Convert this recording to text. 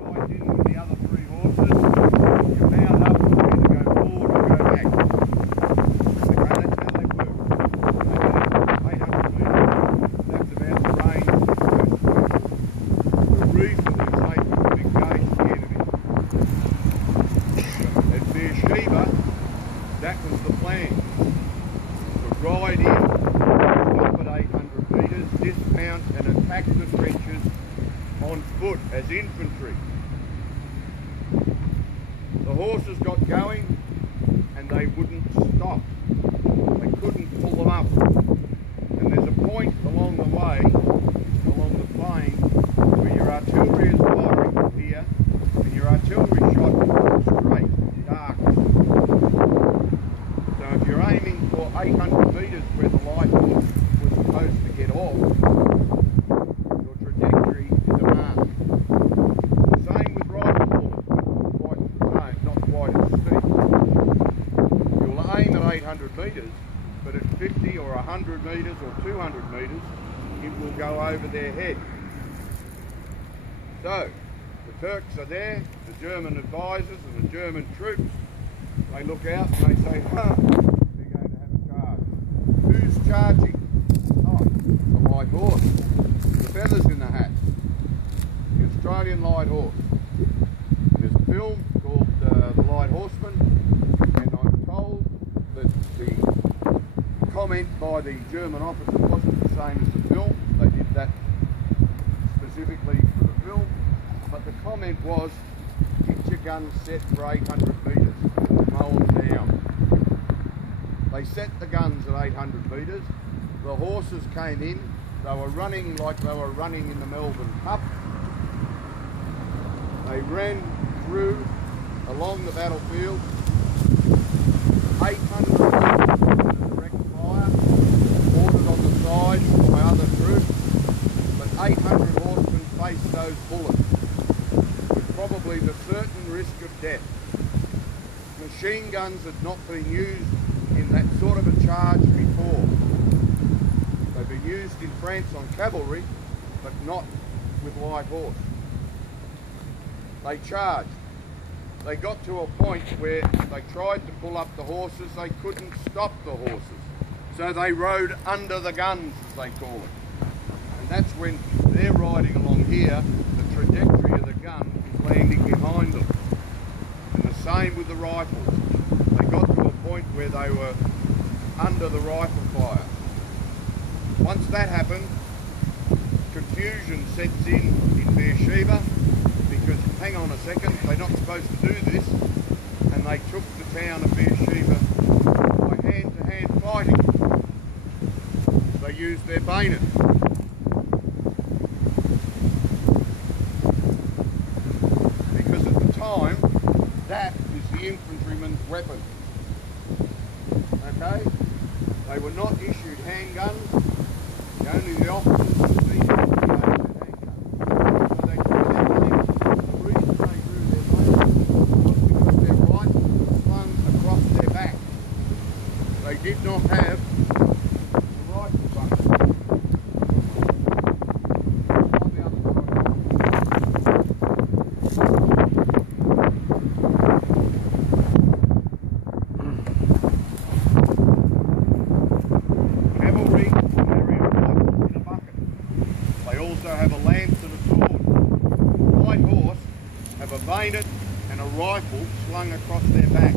Right in with the other three horses. You mount up and either go forward or go back. Okay, that's how they work. They go 800 metres. That's about the range that it's supposed to work. We're reasonably safe with the big gate at the end of it. At Beersheba, that was the plan. To ride in, stop at 800 metres, dismount and attack the trenches on foot as infantry. The horses got going and they wouldn't stop. They couldn't pull them up. And there's a point along the way, along the plain, where your artillery is firing from here and your artillery shot is straight, dark. So if you're aiming for 800 metres where the Lighthorse was supposed to get off, your trajectory is a mark. Same with rifle bullets, but not quite as steep. You'll aim at 800 metres, but at 50 or 100 metres or 200 metres, it will go over their head. So, the Turks are there, the German advisors and the German troops. They look out and they say, huh, they're going to have a charge. Who's charging? Oh, the Lighthorse. The feathers in the hat. The Australian Lighthorse. There's a film called The Light Horseman, and I'm told that the comment by the German officer wasn't the same as the film. They did that specifically for the film, but the comment was, get your gun set for 800 metres, mow them down. They set the guns at 800 metres, the horses came in, they were running like they were running in the Melbourne Cup. They ran through along the battlefield, 800 metres direct fire, ordered on the side by other troops, but 800 horsemen faced those bullets with probably the certain risk of death. Machine guns had not been used in that sort of a charge before. They've been used in France on cavalry, but not with Lighthorse. They charged. They got to a point where they tried to pull up the horses, they couldn't stop the horses. So they rode under the guns, as they call it. And that's when they're riding along here, the trajectory of the gun is landing behind them. And the same with the rifles. They got to a point where they were under the rifle fire. Once that happened, confusion sets in Beersheba, because hang on a second, they're not supposed to do this, and they took the town of Beersheba by hand-to-hand fighting. They used their bayonets. Because at the time, that is the infantryman's weapon. Okay? They were not issued handguns, only the officers and seniors were issued handguns. So they drew their bayonets. The reason they drew their bayonets was because their rifles were slung across their back. They did not have the rifle buttons. On the other side. Cavalry carry a rifle in a bucket. They also have a lance and a sword. Lighthorse have a bayonet and a rifle slung across their back.